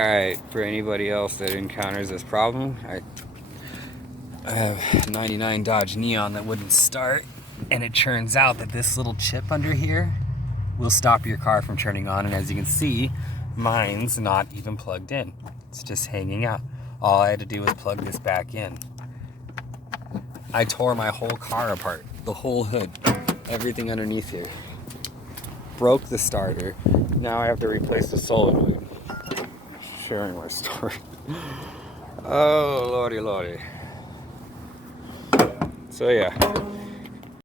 Alright, for anybody else that encounters this problem, I have 99 Dodge Neon that wouldn't start, and it turns out that this little chip under here will stop your car from turning on, and as you can see, mine's not even plugged in. It's just hanging out. All I had to do was plug this back in. I tore my whole car apart, the whole hood, everything underneath here. Broke the starter. Now I have to replace the solenoid. Sharing my story. Oh, lordy. So yeah,